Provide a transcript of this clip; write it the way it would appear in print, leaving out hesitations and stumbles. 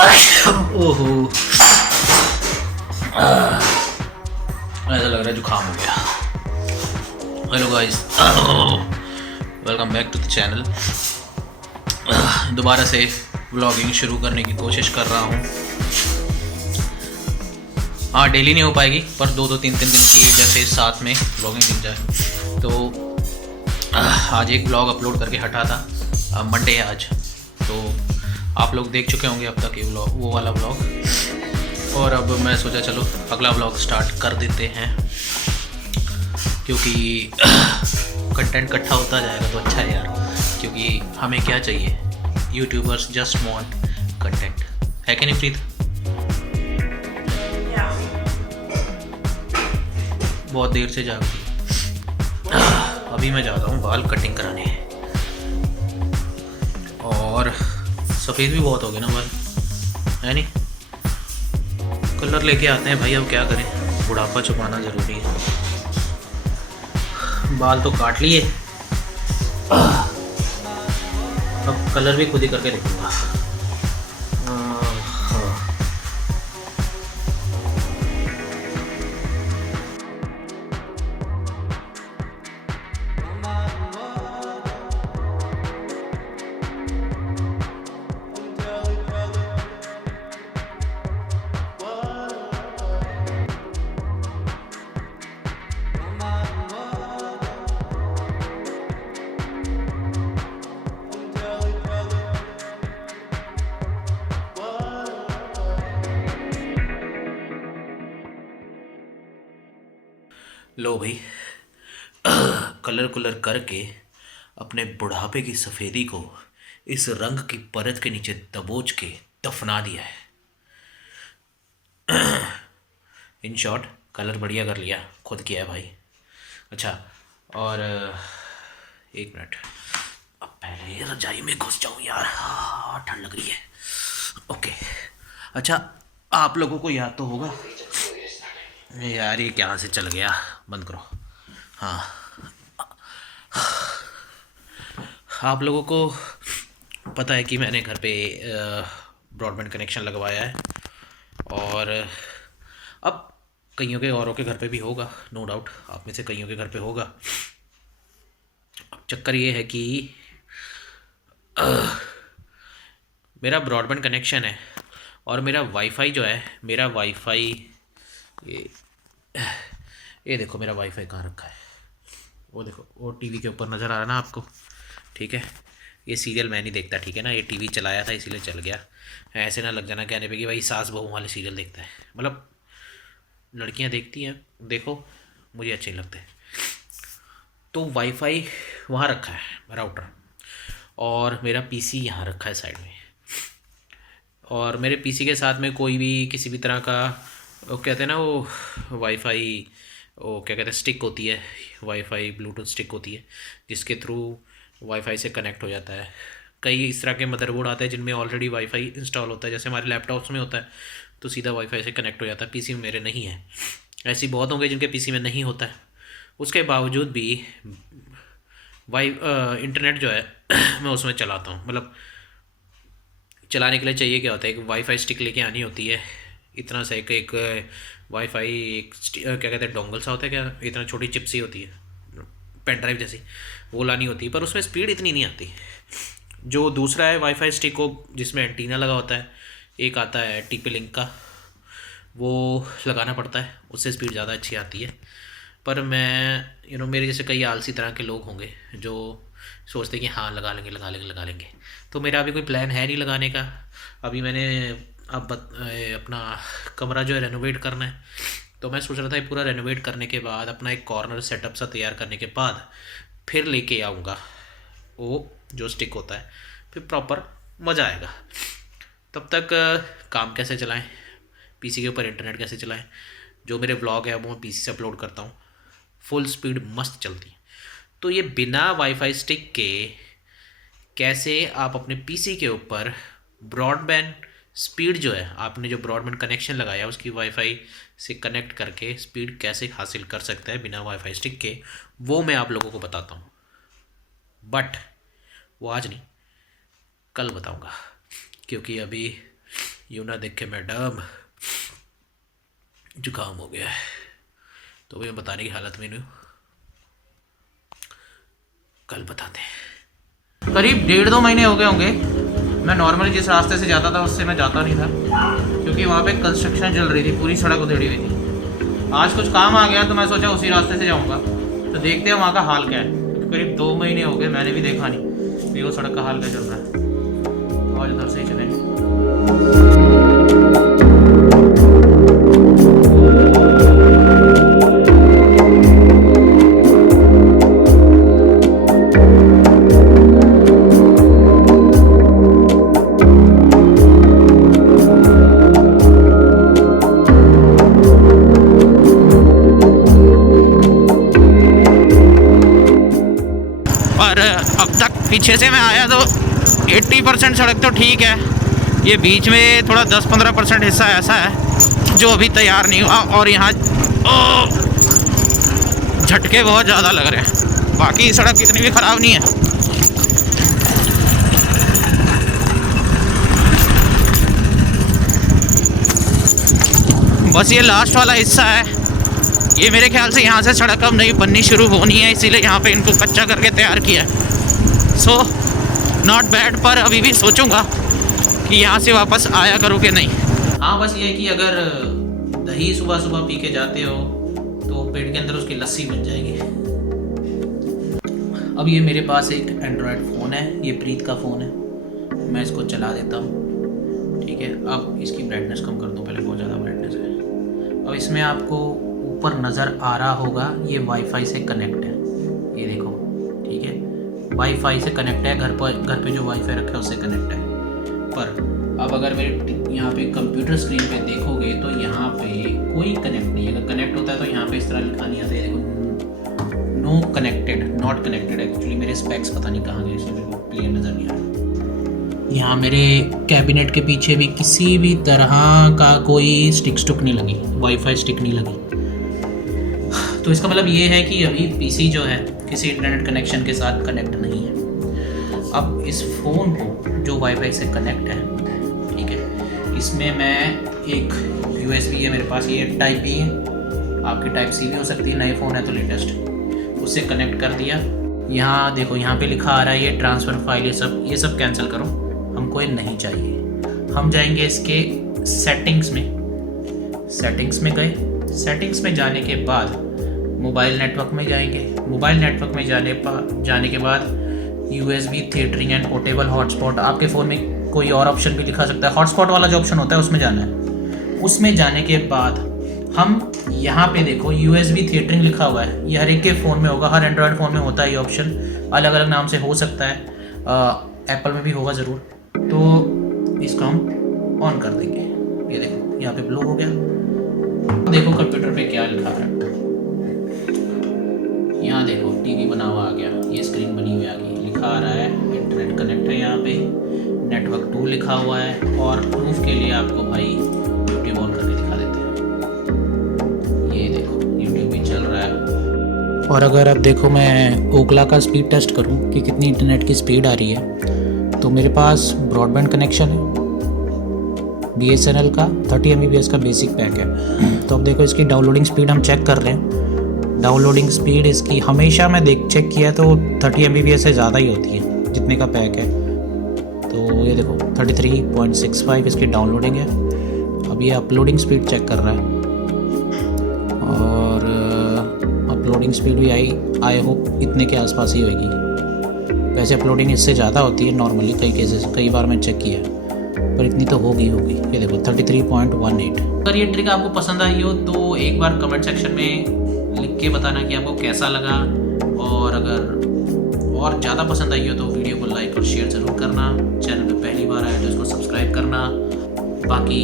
ओहो, ऐसा लग रहा है जुकाम हो गया। Hello guys, welcome back to the channel. दोबारा से व्लॉगिंग शुरू करने की कोशिश कर रहा हूँ। हाँ, डेली नहीं हो पाएगी, पर दो तीन दिन की जैसे साथ में व्लॉगिंग दिख जाए। तो आज एक व्लॉग अपलोड करके हटा था, मंडे है आज, तो आप लोग देख चुके होंगे अब तक ये व्लॉग, वो वाला व्लॉग। और अब मैं सोचा चलो अगला व्लॉग स्टार्ट कर देते हैं, क्योंकि कंटेंट इकट्ठा होता जाएगा तो अच्छा है यार। क्योंकि हमें क्या चाहिए, यूट्यूबर्स जस्ट वांट कंटेंट, है कि नहीं प्रीत? बहुत देर से जागती है। अभी मैं जा रहा हूँ बाल कटिंग कराने, और सफ़ेद भी बहुत हो गए ना बाल, है नहीं? कलर लेके आते हैं भाई, अब क्या करें, बुढ़ापा छुपाना ज़रूरी है। बाल तो काट लिए, अब कलर भी खुद ही करके देखूँगा। लो भाई, कलर करके अपने बुढ़ापे की सफ़ेदी को इस रंग की परत के नीचे दबोच के दफना दिया है। इन शॉर्ट कलर बढ़िया कर लिया, खुद किया है भाई। अच्छा, और एक मिनट, अब पहले रजाई में घुस जाऊँ यार, ठंड लग रही है। ओके, अच्छा, आप लोगों को याद तो होगा यार, ये क्या से चल गया, बंद करो। हाँ, आप लोगों को पता है कि मैंने घर पे ब्रॉडबैंड कनेक्शन लगवाया है, और अब कईयों के औरों के घर पे भी होगा, नो डाउट, आप में से कईयों के घर पे होगा। अब चक्कर ये है कि मेरा ब्रॉडबैंड कनेक्शन है, और मेरा वाईफाई जो है, मेरा वाईफाई ये ये देखो मेरा वाईफाई कहाँ रखा है, वो देखो, वो टीवी के ऊपर नज़र आ रहा है ना आपको? ठीक है, ये सीरियल मैं नहीं देखता, ठीक है ना, ये टीवी चलाया था इसीलिए चल गया। ऐसे ना लग जाना कहने पे कि भाई सास बहू वाले सीरियल देखता है, मतलब लड़कियां देखती हैं, देखो, मुझे अच्छे नहीं लगते। तो वाईफाई वहाँ रखा है राउटर, और मेरा पीसी यहाँ रखा है साइड में। और मेरे पीसी के साथ में कोई भी किसी भी तरह का, वो कहते हैं ना, वो वाईफाई, वो क्या कहते हैं, स्टिक होती है, वाईफाई ब्लूटूथ स्टिक होती है, जिसके थ्रू वाईफाई से कनेक्ट हो जाता है। कई इस तरह के मदरबोर्ड आते हैं जिनमें ऑलरेडी वाईफाई इंस्टॉल होता है, जैसे हमारे लैपटॉप्स में होता है, तो सीधा वाईफाई से कनेक्ट हो जाता है। पीसी में मेरे नहीं है, ऐसी बहुत होंगे जिनके पीसी में नहीं होता है। उसके बावजूद भी इंटरनेट जो है मैं उसमें चलाता हूँ। मतलब चलाने के लिए चाहिए क्या होता है, एक वाईफाई स्टिक लेके आनी होती है, इतना सा एक वाईफाई, एक क्या कहते हैं, डोंगल सा होता है क्या, इतना छोटी चिप सी होती है, पेन ड्राइव जैसी, वो लानी होती है, पर उसमें स्पीड इतनी नहीं आती। जो दूसरा है वाईफाई स्टिक को, जिसमें एंटीना लगा होता है, एक आता है टीपी लिंक का, वो लगाना पड़ता है, उससे स्पीड ज़्यादा अच्छी आती है। पर मैं मेरे जैसे कई आलसी तरह के लोग होंगे जो सोचते हैं कि हाँ लगा लेंगे। तो मेरा अभी कोई प्लान है नहीं लगाने का। अभी मैंने अपना कमरा जो है रेनोवेट करना है, तो मैं सोच रहा था ये पूरा रेनोवेट करने के बाद, अपना एक कॉर्नर सेटअप सा तैयार करने के बाद फिर लेके आऊँगा वो जो स्टिक होता है, फिर प्रॉपर मज़ा आएगा। तब तक काम कैसे चलाएं, पीसी के ऊपर इंटरनेट कैसे चलाएं, जो मेरे व्लॉग है वो मैं पीसी से अपलोड करता हूँ, फुल स्पीड मस्त चलती है। तो ये बिना वाईफाई स्टिक के कैसे आप अपने पीसी के ऊपर ब्रॉडबैंड स्पीड जो है, आपने जो ब्रॉडबैंड कनेक्शन लगाया उसकी वाईफाई से कनेक्ट करके स्पीड कैसे हासिल कर सकता है बिना वाईफाई स्टिक के, वो मैं आप लोगों को बताता हूँ। बट वो आज नहीं, कल बताऊँगा, क्योंकि अभी यूँ ना देखे मैडम, जुकाम हो गया है, तो भी मैं बताने की हालत में नहीं हूँ। कल बताते हैं। करीब 1.5-2 महीने हो गए होंगे मैं नॉर्मली जिस रास्ते से जाता था उससे मैं जाता नहीं था, क्योंकि वहाँ पे कंस्ट्रक्शन चल रही थी, पूरी सड़क उधेड़ी हुई थी। आज कुछ काम आ गया तो मैं सोचा उसी रास्ते से जाऊँगा, तो देखते हैं वहाँ का हाल क्या है। करीब 2 महीने हो गए मैंने भी देखा नहीं कि वो सड़क का हाल क्या चल रहा है। आज उधर से ही चलेंगे। अब तक पीछे से मैं आया तो 80% सड़क तो ठीक है, ये बीच में थोड़ा 10-15% हिस्सा ऐसा है जो अभी तैयार नहीं हुआ, और यहाँ झटके बहुत ज़्यादा लग रहे हैं। बाकी सड़क इतनी भी ख़राब नहीं है। बस ये लास्ट वाला हिस्सा है, ये मेरे ख्याल से यहाँ से सड़क अब नहीं बननी शुरू होनी है, इसीलिए यहाँ पे इनको कच्चा करके तैयार किया है। सो नॉट बैड, पर अभी भी सोचूंगा कि यहाँ से वापस आया करूँ कि नहीं। हाँ, बस ये कि अगर दही सुबह सुबह पी के जाते हो तो पेट के अंदर उसकी लस्सी बन जाएगी। अब ये मेरे पास एक एंड्रॉयड फ़ोन है, ये प्रीत का फ़ोन है, मैं इसको चला देता हूँ। ठीक है, अब इसकी ब्राइटनेस कम कर दूँ, पहले बहुत ज़्यादा ब्राइटनेस है। अब इसमें आपको ऊपर नज़र आ रहा होगा ये वाईफाई से कनेक्ट है, ये देखो। ठीक है, वाईफाई से कनेक्ट है, घर पे जो वाईफाई रखा है उससे कनेक्ट है। पर अब अगर मेरे यहाँ पे कंप्यूटर स्क्रीन पे देखोगे तो यहाँ पे कोई कनेक्ट नहीं है। अगर कनेक्ट होता है तो यहाँ पे इस तरह लिखा नहीं आता है, देखो no connected, not connected. Actually मेरे स्पेक्स पता नहीं कहाँ गए, इसलिए मेरे को क्लियर नज़र नहीं आ रहा। यहाँ मेरे कैबिनेट के पीछे भी किसी भी तरह का कोई स्टिक नहीं लगी, वाईफाई स्टिक नहीं लगी। तो इसका मतलब ये है कि अभी पीसी जो है किसी इंटरनेट कनेक्शन के साथ कनेक्ट नहीं है। अब इस फ़ोन को जो वाईफाई से कनेक्ट है, ठीक है, इसमें मैं एक USB है मेरे पास, ये टाइप B है, आपकी टाइप C भी हो सकती है, नए फ़ोन है तो लेटेस्ट, उससे कनेक्ट कर दिया। यहाँ देखो, यहाँ पे लिखा आ रहा है ये ट्रांसफ़र फाइल, ये सब कैंसिल करो, हमको ये नहीं चाहिए। हम जाएंगे इसके सेटिंग्स में गए, सेटिंग्स में जाने के बाद मोबाइल नेटवर्क में जाएंगे। मोबाइल नेटवर्क में जाने के बाद USB tethering and portable hotspot, आपके फ़ोन में कोई और ऑप्शन भी लिखा सकता है, हॉटस्पॉट वाला जो ऑप्शन होता है उसमें जाना है। उसमें जाने के बाद हम यहाँ पे देखो USB थिएटरिंग लिखा हुआ है, ये हर एक के फ़ोन में होगा, हर एंड्रॉयड फ़ोन में होता है ये ऑप्शन, अलग अलग नाम से हो सकता है, एप्पल में भी होगा ज़रूर। तो इसको हम ऑन कर देंगे, ये देखो यहाँ पे ब्लू हो गया। देखो कंप्यूटर पे क्या लिखा है, यहाँ देखो टीवी बना हुआ आ गया, ये स्क्रीन बनी हुई आ गई, लिखा आ रहा है इंटरनेट कनेक्ट है, यहाँ पे नेटवर्क 2 लिखा हुआ है। और प्रूफ के लिए आपको भाई यूट्यूब ऑन करके दिखा देते हैं, ये देखो यूट्यूब भी चल रहा है। और अगर अब देखो मैं ओकला का स्पीड टेस्ट करूँ कि कितनी इंटरनेट की स्पीड आ रही है, तो मेरे पास ब्रॉडबैंड कनेक्शन है BSNL का, 30 MBPS का बेसिक पैक है। तो अब देखो इसकी डाउनलोडिंग स्पीड हम चेक कर रहे हैं, डाउनलोडिंग स्पीड इसकी हमेशा मैं चेक किया तो 30 MBPS से ज़्यादा ही होती है जितने का पैक है। तो ये देखो 33.65 इसकी डाउनलोडिंग है। अब ये अपलोडिंग स्पीड चेक कर रहा है, और अपलोडिंग स्पीड भी आई होप इतने के आसपास ही होगी। वैसे अपलोडिंग इससे ज़्यादा होती है नॉर्मली, कई बार मैं चेक किया, पर इतनी तो होगी। ये देखो 33.18। अगर ये ट्रिक आपको पसंद आई हो तो एक बार कमेंट सेक्शन में लिख के बताना कि आपको कैसा लगा, और अगर और ज़्यादा पसंद आई हो तो वीडियो को लाइक और शेयर ज़रूर करना। चैनल पे पहली बार आए तो इसको सब्सक्राइब करना। बाकी